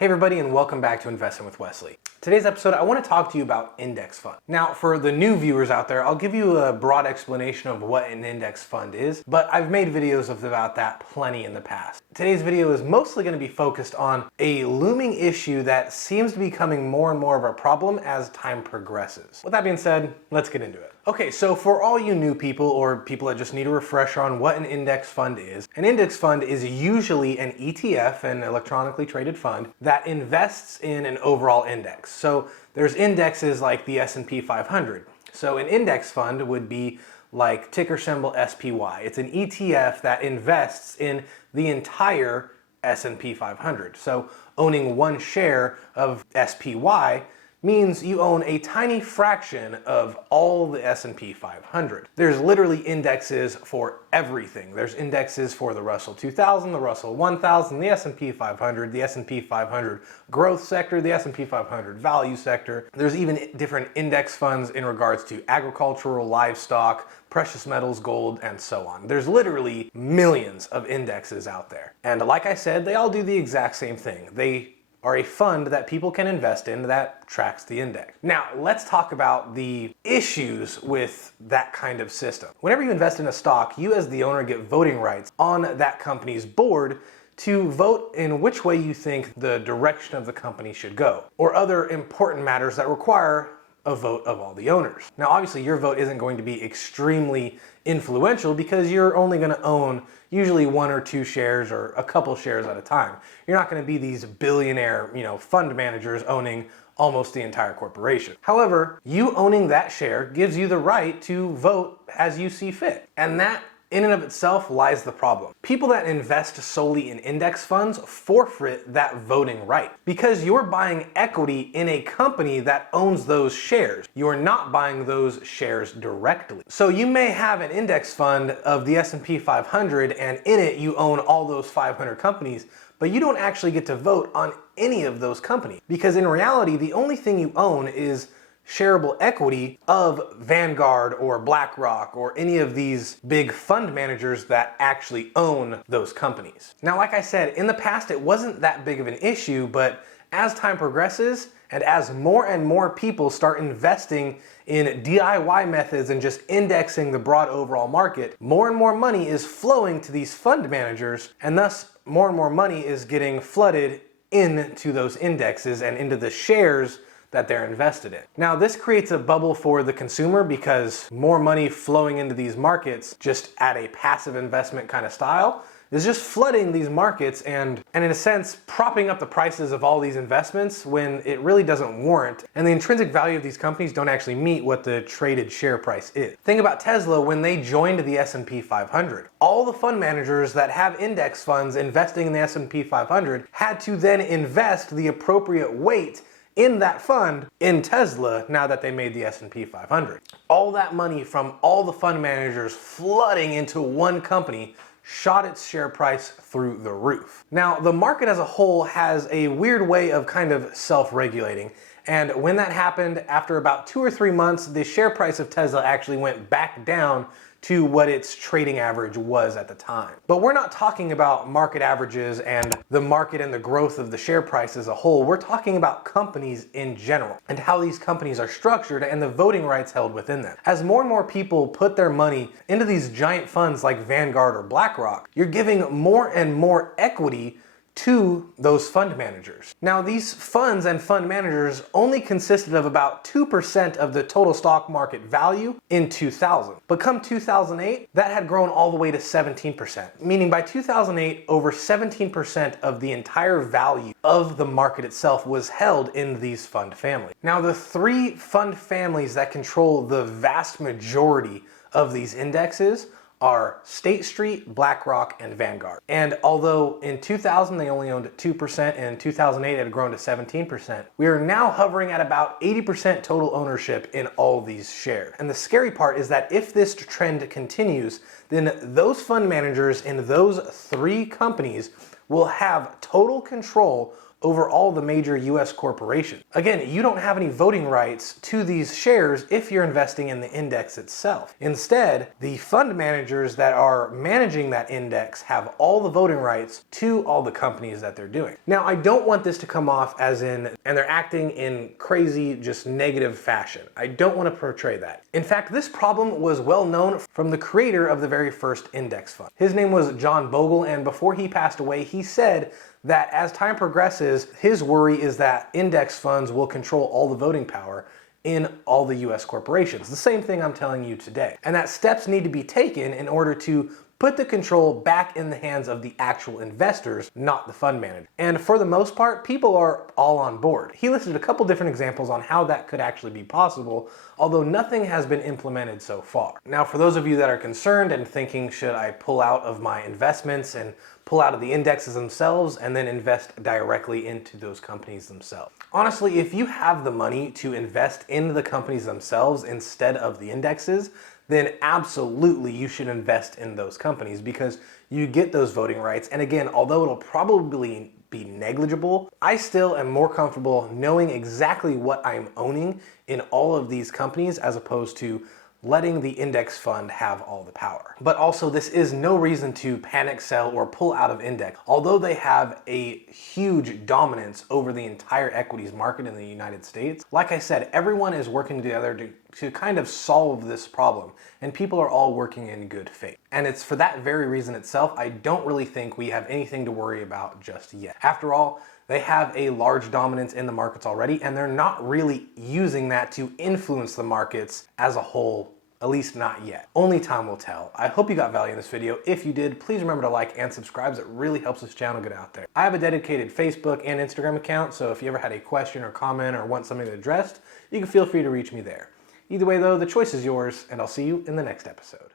Hey everybody, and welcome back to Investing with Wesley. Today's episode, I want to talk to you about index fund. Now, for the new viewers out there, I'll give you a broad explanation of what an index fund is, but I've made videos about that plenty in the past. Today's video is mostly going to be focused on a looming issue that seems to be becoming more and more of a problem as time progresses. With that being said, let's get into it. Okay, so for all you new people or people that just need a refresher on what an index fund is, an index fund is usually an ETF, an electronically traded fund, that invests in an overall index. So there's indexes like the S&P 500. So an index fund would be like ticker symbol SPY. It's an ETF that invests in the entire S&P 500. So owning one share of SPY means you own a tiny fraction of all the S&P 500. There's literally indexes for everything. There's indexes for the Russell 2000, the Russell 1000, the S&P 500, the S&P 500 growth sector, the S&P 500 value sector. There's even different index funds in regards to agricultural, livestock, precious metals, gold, and so on. There's literally millions of indexes out there. And like I said, they all do the exact same thing. They are a fund that people can invest in that tracks the index. Now, let's talk about the issues with that kind of system. Whenever you invest in a stock, you as the owner get voting rights on that company's board to vote in which way you think the direction of the company should go, or other important matters that require a vote of all the owners. Now, obviously, your vote isn't going to be extremely influential because you're only going to own usually one or two shares or a couple shares at a time. You're not going to be these billionaire, fund managers owning almost the entire corporation. However, you owning that share gives you the right to vote as you see fit. And that in and of itself lies the problem. People that invest solely in index funds forfeit that voting right because you're buying equity in a company that owns those shares. You're not buying those shares directly. So you may have an index fund of the S&P 500 and in it you own all those 500 companies, but you don't actually get to vote on any of those companies because in reality, the only thing you own is shareable equity of Vanguard or BlackRock or any of these big fund managers that actually own those companies. Now, like I said, in the past, it wasn't that big of an issue, but as time progresses and as more and more people start investing in DIY methods and just indexing the broad overall market, more and more money is flowing to these fund managers, and thus more and more money is getting flooded into those indexes and into the shares that they're invested in. Now, this creates a bubble for the consumer because more money flowing into these markets just at a passive investment kind of style is just flooding these markets and in a sense propping up the prices of all these investments when it really doesn't warrant, and the intrinsic value of these companies don't actually meet what the traded share price is. Think about Tesla when they joined the S&P 500. All the fund managers that have index funds investing in the S&P 500 had to then invest the appropriate weight in that fund in Tesla now that they made the S&P 500. All that money from all the fund managers flooding into one company shot its share price through the roof. Now, the market as a whole has a weird way of kind of self-regulating. And when that happened, after about 2 or 3 months, the share price of Tesla actually went back down to what its trading average was at the time. But we're not talking about market averages and the market and the growth of the share price as a whole. We're talking about companies in general and how these companies are structured and the voting rights held within them. As more and more people put their money into these giant funds like Vanguard or BlackRock, you're giving more and more equity to those fund managers. Now, these funds and fund managers only consisted of about 2% of the total stock market value in 2000. But come 2008, that had grown all the way to 17%, meaning by 2008, over 17% of the entire value of the market itself was held in these fund families. Now, the three fund families that control the vast majority of these indexes are State Street, BlackRock, and Vanguard. And although in 2000 they only owned 2% and in 2008 it had grown to 17%, we are now hovering at about 80% total ownership in all these shares. And the scary part is that if this trend continues, then those fund managers in those three companies will have total control over all the major US corporations. Again, you don't have any voting rights to these shares if you're investing in the index itself. Instead, the fund managers that are managing that index have all the voting rights to all the companies that they're doing. Now, I don't want this to come off as in, and they're acting in crazy, just negative fashion. I don't want to portray that. In fact, this problem was well known from the creator of the very first index fund. His name was John Bogle, and before he passed away, he said that as time progresses, his worry is that index funds will control all the voting power in all the US corporations. The same thing I'm telling you today. And that steps need to be taken in order to put the control back in the hands of the actual investors, not the fund manager. And for the most part, people are all on board. He listed a couple different examples on how that could actually be possible, although nothing has been implemented so far. Now, for those of you that are concerned and thinking, should I pull out of my investments and pull out of the indexes themselves and then invest directly into those companies themselves? Honestly, if you have the money to invest in the companies themselves instead of the indexes, then absolutely you should invest in those companies because you get those voting rights. And again, although it'll probably be negligible, I still am more comfortable knowing exactly what I'm owning in all of these companies as opposed to letting the index fund have all the power. But also, this is no reason to panic sell or pull out of index. Although they have a huge dominance over the entire equities market in the United States, like I said, everyone is working together to kind of solve this problem, and people are all working in good faith. And it's for that very reason itself, I don't really think we have anything to worry about just yet. After all, they have a large dominance in the markets already, and they're not really using that to influence the markets as a whole, at least not yet. Only time will tell. I hope you got value in this video. If you did, please remember to like and subscribe. It really helps this channel get out there. I have a dedicated Facebook and Instagram account, so if you ever had a question or comment or want something addressed, you can feel free to reach me there. Either way though, the choice is yours, and I'll see you in the next episode.